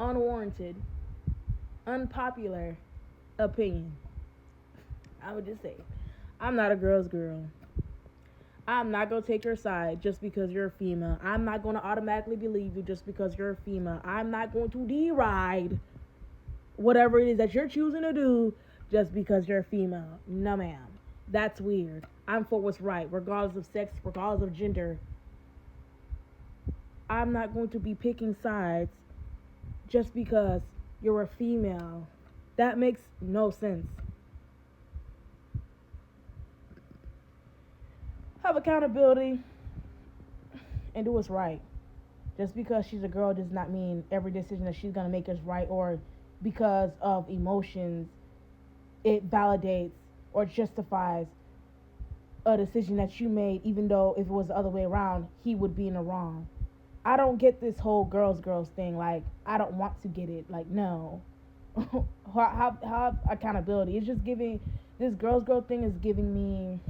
unwarranted, unpopular opinion. I would just say, I'm not a girl's girl. I'm not going to take your side just because you're a female. I'm not going to automatically believe you just because you're a female. I'm not going to deride whatever it is that you're choosing to do just because you're a female. No, ma'am. That's weird. I'm for what's right, regardless of sex, regardless of gender. I'm not going to be picking sides just because you're a female. That makes no sense. Have accountability and do what's right. Just because she's a girl does not mean every decision that she's going to make is right, or because of emotions it validates or justifies a decision that you made, even though if it was the other way around, he would be in the wrong. I don't get this whole girls thing. Like, I don't want to get it. Like, no. have accountability. It's just giving, this girl thing is giving me,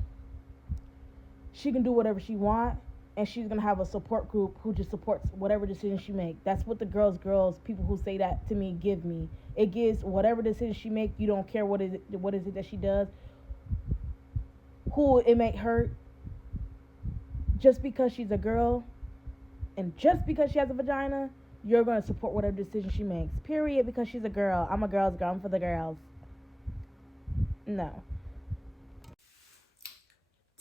she can do whatever she wants, and she's going to have a support group who just supports whatever decision she makes. That's what the girls, people who say that to me give me. It gives whatever decision she makes, you don't care what is it that she does, who it may hurt, just because she's a girl and just because she has a vagina, you're going to support whatever decision she makes. Period. Because she's a girl. I'm a girl's girl. I'm for the girls. No.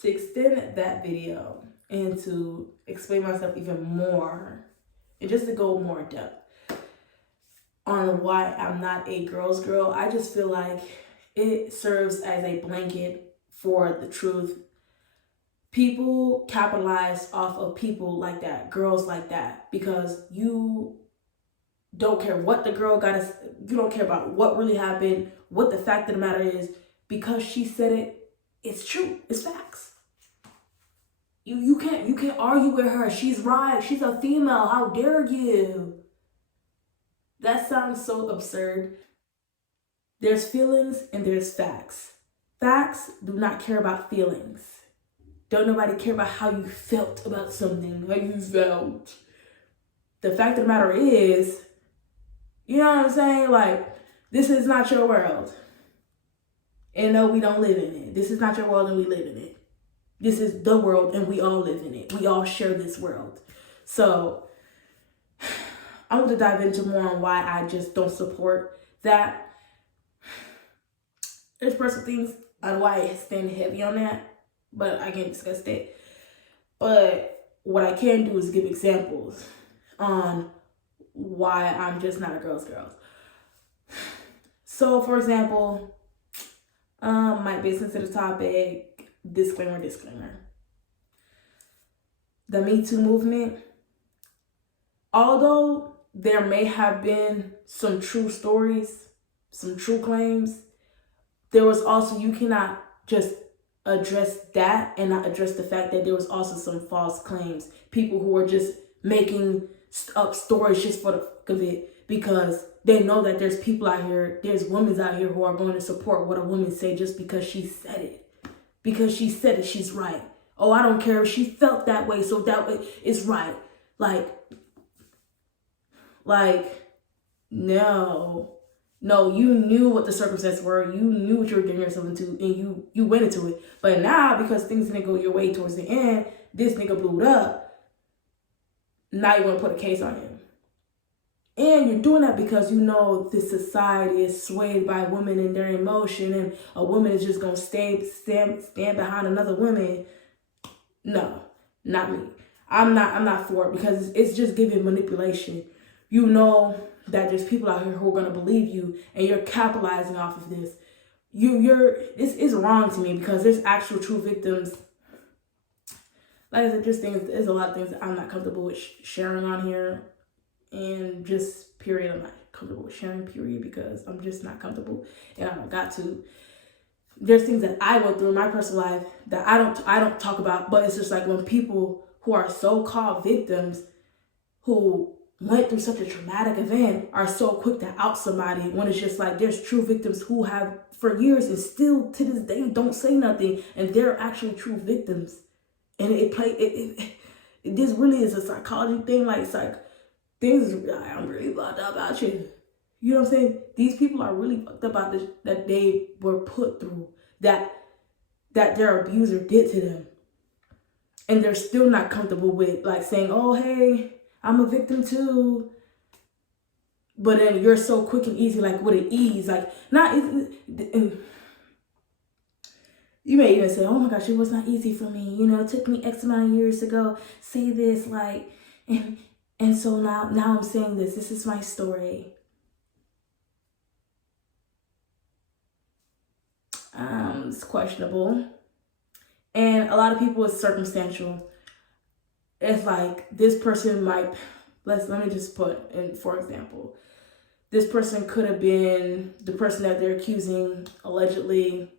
To extend that video and to explain myself even more, and just to go more depth on why I'm not a girl's girl, I just feel like it serves as a blanket for the truth. People capitalize off of people like that, girls like that, because you don't care what the girl got to, you don't care about what really happened, what the fact of the matter is. Because she said it, it's true, it's facts. You can't argue with her. She's right. She's a female. How dare you? That sounds so absurd. There's feelings and there's facts. Facts do not care about feelings. Don't nobody care about how you felt about something, how you felt. The fact of the matter is, you know what I'm saying? Like, this is not your world. And no, we don't live in it. This is not your world and we live in it. This is the world and we all live in it. We all share this world. So I want to dive into more on why I just don't support that. There's personal things on why I stand heavy on that, but I can't discuss that. But what I can do is give examples on why I'm just not a girl's girl. So, for example, might be a sensitive topic. Disclaimer. The Me Too movement, although there may have been some true stories, some true claims, there was also, you cannot just address that and not address the fact that there was also some false claims. People who are just making up stories just for the fuck of it, because they know that there's people out here, there's women out here who are going to support what a woman say just because she said it. Because she said it, she's right. Oh, I don't care if she felt that way, so that way it's right. Like, no, you knew what the circumstances were. You knew what you were getting yourself into, and you went into it. But now, because things didn't go your way towards the end, this nigga blew it up. Now you want to put a case on him. And you're doing that because you know this society is swayed by women and their emotion, and a woman is just going to stand behind another woman. No, not me. I'm not for it, because it's just giving manipulation. You know that there's people out here who are going to believe you, and you're capitalizing off of this. This is wrong to me, because there's actual true victims. Like I said, there's a lot of things that I'm not comfortable with sharing on here. And just period, I'm not comfortable with sharing, period, because I'm just not comfortable, and I don't got to. There's things that I went through in my personal life that I don't talk about, but it's just like when people who are so-called victims who went through such a traumatic event are so quick to out somebody, when it's just like there's true victims who have for years and still to this day don't say nothing, and they're actually true victims. And this really is a psychology thing. Like, it's like, I'm really fucked up about you. You know what I'm saying? These people are really fucked up about this, that they were put through, that their abuser did to them. And they're still not comfortable with like saying, oh, hey, I'm a victim too. But then you're so quick and easy, like with an ease, like not easy. You may even say, oh my gosh, it was not easy for me. You know, it took me X amount of years to go say this, like, and so now I'm saying this. This is my story. It's questionable. And a lot of people, it's circumstantial. It's like this person might, let me just put in, for example, this person could have been the person that they're accusing allegedly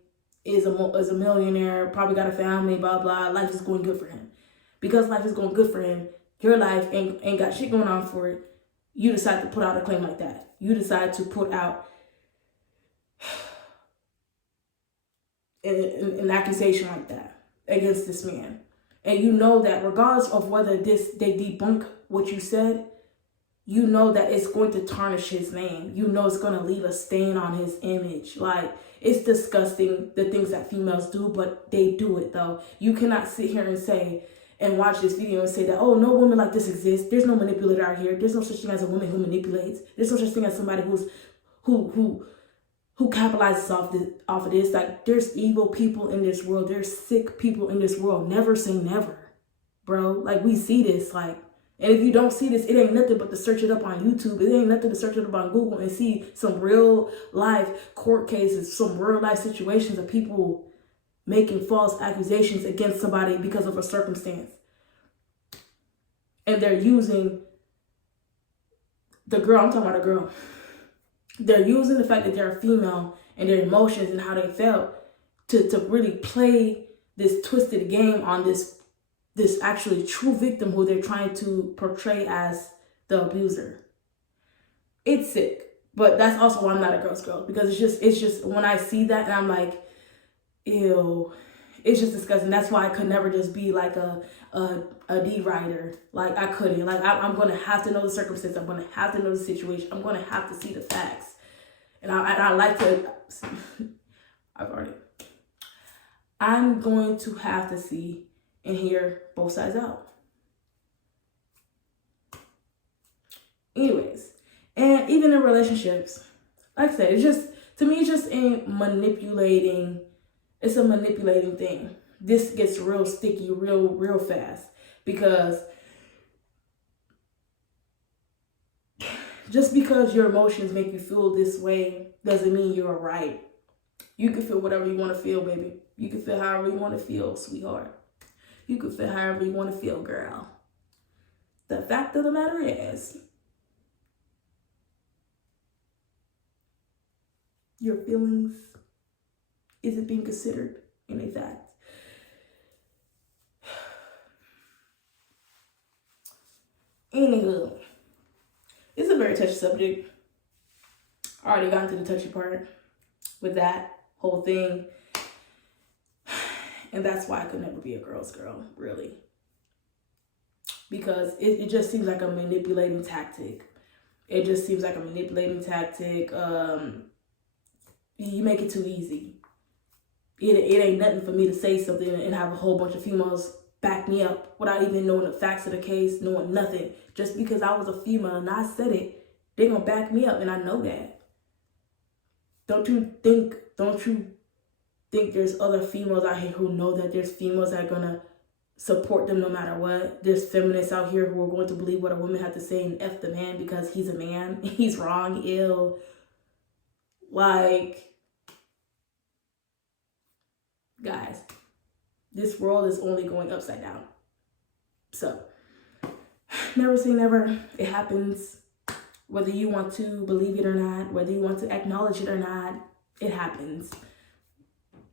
is a millionaire, probably got a family, blah, blah. Life is going good for him. Because life is going good for him, your life ain't got shit going on for it. You decide to put out a claim like that. You decide to put out an accusation like that against this man. And you know that regardless of whether they debunk what you said, you know that it's going to tarnish his name. You know it's going to leave a stain on his image. Like, it's disgusting, the things that females do, but they do it though. You cannot sit here and say, and watch this video and say that, oh, no woman like this exists. There's no manipulator out here. There's no such thing as a woman who manipulates. There's no such thing as somebody who capitalizes off of this. Like, there's evil people in this world. There's sick people in this world. Never say never, bro. Like, we see this. Like, and if you don't see this, it ain't nothing but to search it up on YouTube. It ain't nothing to search it up on Google and see some real life court cases, some real life situations of people making false accusations against somebody because of a circumstance. And they're using the girl, I'm talking about a girl. They're using the fact that they're a female and their emotions and how they felt to really play this twisted game on this actually true victim who they're trying to portray as the abuser. It's sick. But that's also why I'm not a girl's girl. Because it's just when I see that and I'm like, ew, it's just disgusting. That's why I could never just be like a D writer. Like, I couldn't. Like, I'm going to have to know the circumstance. I'm going to have to know the situation. I'm going to have to see the facts. And I like to, I'm going to have to see and hear both sides out. Anyways, and even in relationships, like I said, it's just, to me, it's just a manipulating thing. This gets real sticky real fast, because just because your emotions make you feel this way doesn't mean you're right. You can feel whatever you want to feel, baby. You can feel however you want to feel, sweetheart. You can feel however you want to feel, girl. The fact of the matter is, your feelings isn't being considered in a fact. Anywho, it's a very touchy subject. I already got into the touchy part with that whole thing. And that's why I could never be a girl's girl, really. Because it just seems like a manipulating tactic. It just seems like a manipulating tactic. You make it too easy. It ain't nothing for me to say something and have a whole bunch of females back me up without even knowing the facts of the case, knowing nothing. Just because I was a female and I said it, they're going to back me up, and I know that. Don't you think there's other females out here who know that there's females that are going to support them no matter what? There's feminists out here who are going to believe what a woman had to say and F the man because he's a man. He's wrong, ill. Like, guys, this world is only going upside down. So, never say never. It happens. Whether you want to believe it or not, whether you want to acknowledge it or not, it happens.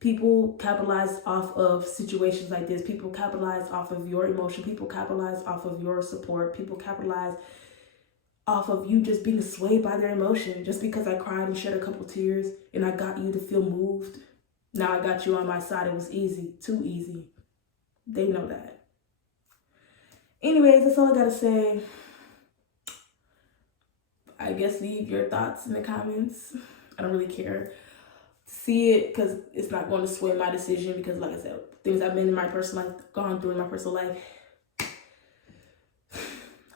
People capitalize off of situations like this. People capitalize off of your emotion. People capitalize off of your support. People capitalize off of you just being swayed by their emotion. Just because I cried and shed a couple tears and I got you to feel moved. Now I got you on my side. It was easy. Too easy. They know that. Anyways, that's all I gotta say. I guess leave your thoughts in the comments. I don't really care. See it, because it's not going to sway my decision, because like I said, things I've been in my personal life, gone through in my personal life,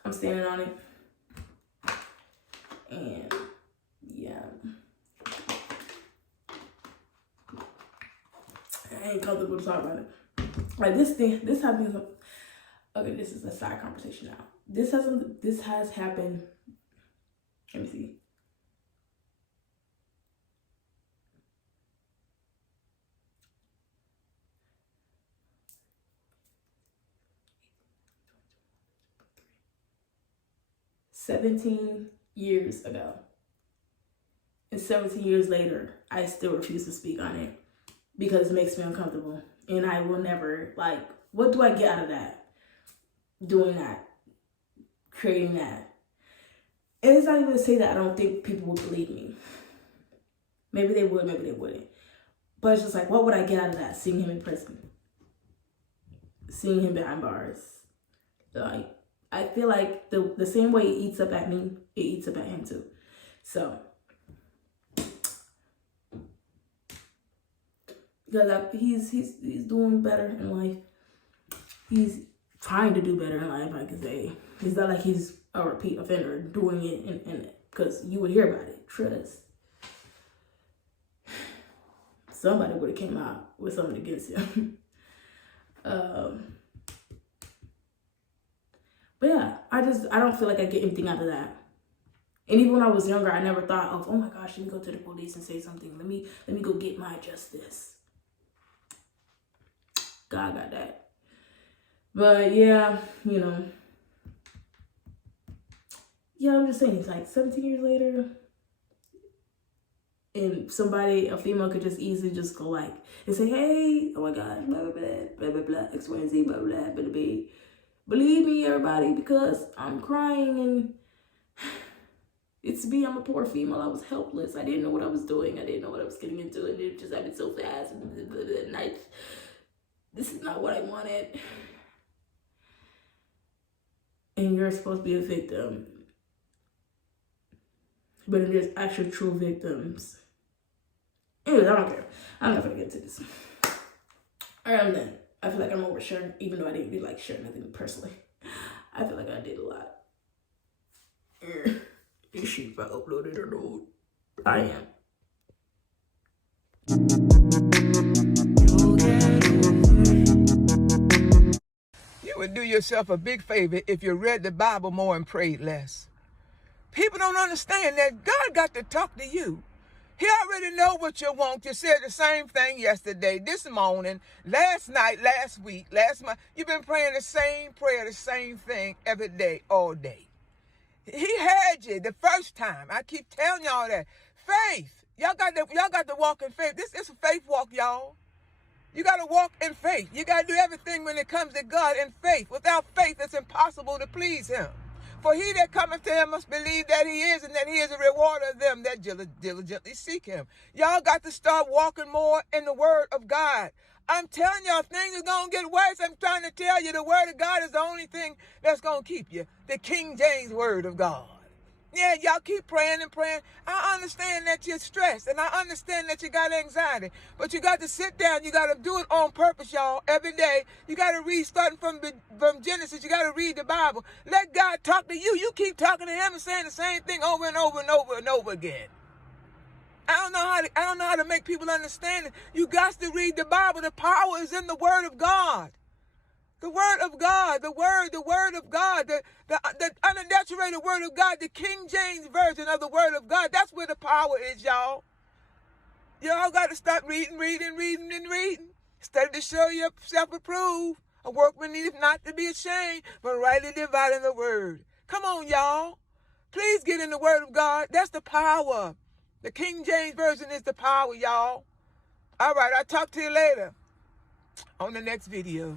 I'm standing on it. And yeah, I ain't comfortable to talk about it. Like this happened. Okay, this is a side conversation now. This has happened. Let me see. "17 years ago. And 17 years later, I still refuse to speak on it because it makes me uncomfortable. And I will never, like, what do I get out of that? Doing that, creating that. And it's not even to say that I don't think people would believe me. Maybe they would, maybe they wouldn't. But it's just like, what would I get out of that? Seeing him in prison, seeing him behind bars. Like, I feel like the same way it eats up at me, it eats up at him too. So, because he's doing better in life. He's trying to do better in life, I could say. It's not like he's a repeat offender doing it in because you would hear about it. Trust. Somebody would have came out with something against him. But yeah, I don't feel like I get anything out of that. And even when I was younger, I never thought of, oh my gosh, let me go to the police and say something. Let me go get my justice. God got that. But yeah, you know. Yeah, I'm just saying, it's like 17 years later, and a female could just easily just go like, and say, hey, oh my gosh, blah, blah, blah, blah, blah, blah, X, Y, and Z, blah, blah, blah, blah, blah. Believe me, everybody, because I'm crying, and it's me, I'm a poor female, I was helpless, I didn't know what I was doing, I didn't know what I was getting into, and it just happened so fast, and this is not what I wanted. And you're supposed to be a victim. But there's actual true victims. Anyways, I don't care. I'm not gonna get to this. Alright, I'm done. I feel like I'm oversharing, even though I didn't really like sharing nothing personally. I feel like I did a lot. Is she if I uploaded or not? I am. You would do yourself a big favor if you read the Bible more and prayed less. People don't understand that God got to talk to you. He already know what you want. You said the same thing yesterday, this morning, last night, last week, last month. You've been praying the same prayer, the same thing every day, all day. He heard you the first time. I keep telling y'all that. Faith. Y'all got to walk in faith. This is a faith walk, y'all. You got to walk in faith. You got to do everything when it comes to God in faith. Without faith, it's impossible to please him. For he that cometh to him must believe that he is, and that he is a rewarder of them that diligently seek him. Y'all got to start walking more in the word of God. I'm telling y'all, things are going to get worse. I'm trying to tell you, the word of God is the only thing that's going to keep you. The King James word of God. Yeah, y'all keep praying and praying. I understand that you're stressed, and I understand that you got anxiety. But you got to sit down. You got to do it on purpose, y'all, every day. You got to read, starting from Genesis. You got to read the Bible. Let God talk to you. You keep talking to him and saying the same thing over and over and over and over again. I don't know how to make people understand it. You got to read the Bible. The power is in the word of God. The word of God, the word of God, the unadulterated word of God, the King James version of the word of God. That's where the power is, y'all. Y'all got to start reading. Study to show yourself approved. A workman needeth not to be ashamed, but rightly dividing the word. Come on, y'all. Please get in the word of God. That's the power. The King James version is the power, y'all. All right, I'll talk to you later on the next video.